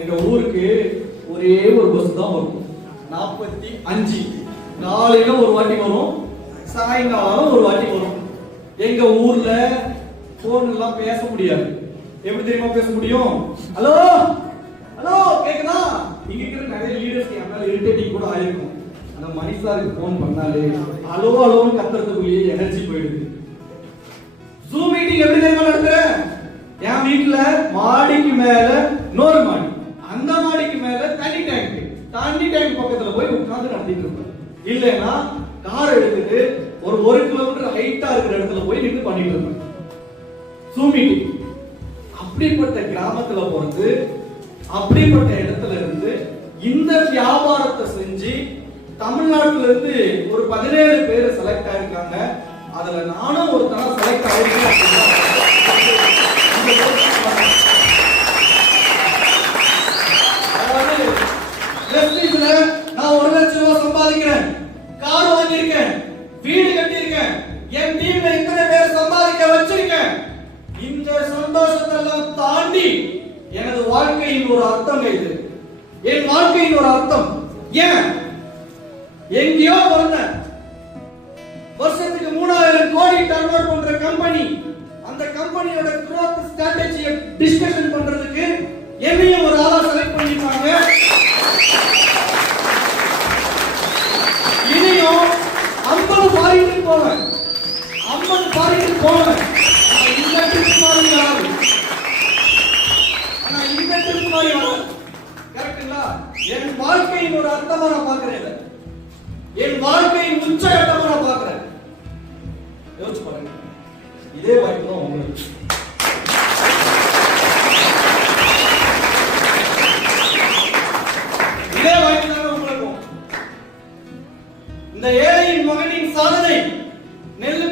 எங்க ஊருக்கு ஒரே ஒரு பஸ் தான் வரும், 45. காலையில ஒரு வாட்டி வரும், சாயங்காலம் ஒரு வாட்டி வரும். எங்க ஊர்ல போன் எல்லாம் பேச முடியாது. எப்படி தெரியுமா பேச முடியும்? ஹலோ ஹலோ கேக்குதா? இங்க இருக்கிற நிறைய லீடர்ஸ் என்னால இரிட்டேட்டிங் கூட ஆயிருக்கும். அந்த மனிஷாருக்கு போன் பண்ணாலே ஹலோ ஹலோன்னு கத்துறதுக்குள்ளேயே எனர்ஜி போயிடுது. ஜூம் மீட்டிங் எப்படி தெரியுமா நடத்துறேன்? என் வீட்டுல மாடிக்கு மேல இன்னொரு மாடி, அந்த மாடிக்கு மேல தண்ணி டேங்க் பக்கத்துல போய் உட்கார்ந்து நடத்திட்டு இருப்பேன். இல்லைன்னா கார் எடுத்துட்டு ஒரு 1 கிலோமீட்டர் ஹைட்டா இருக்கிற இடத்துல போய் நின்று பண்ணிட்டு இருப்பேன் ஜூம் மீட்டிங். அப்படிப்பட்ட கிராமத்துல பிறந்து அப்படிப்பட்ட இடத்துல இருந்து இந்த வியாபாரத்தை செஞ்சு தமிழ்நாட்டுல இருந்து ஒரு 17 பேர் செலக்ட் ஆயிருக்காங்க. அதுல நானும் ஒருத்தனா செலக்ட் ஆயிருக்கேன். நான் 1 லட்சம் ரூபாய் சம்பாதிக்கிறேன், கார் வாங்கியிருக்கேன், வீடு கட்டியிருக்கேன், என் டீம்ல இத்தனை பேர் சம்பாதிக்க வச்சிருக்கேன். இந்த சந்தோஷத்தை எல்லாம் தாண்டி எனது வாழ்க்கையின் ஒரு அர்த்தம் இது. என் வாழ்க்கையின் ஒரு அர்த்தம் ஏன் எங்கேயோ பிறந்தேன். வருஷத்துக்கு 3000 கோடி டர்ன்ஓவர் பண்ற கம்பெனி, அந்த கம்பெனியோட growth ஸ்ட்ராட்டஜியை டிஸ்கஷன் பண்றதுக்கு என்னையும் ஒரு ஆளா செலக்ட் பண்ணிருக்காங்க. இனியும் 50 ஃபாரினுக்கு போவேன், 50 ஃபாரினுக்கு போவேன். இந்த ட்ரிப் மாதிரி வராது, ஆனா இந்த ட்ரிப் மாதிரி வராது. கரெக்ட்டுங்களா? என் வாழ்க்கையின் ஒரு அர்த்தமா நான் பார்க்கிறேன், என் வாழ்க்கையின் உச்சகட்டமா நான் பார்க்கிறேன். யோசிச்சு பாருங்க. இதே வாய்ப்பு தான் உங்களுக்கு. இதே வாய்ப்பு தான் உங்களுக்கு. இந்த ஏழையின் மகனின் சாதனை நெல்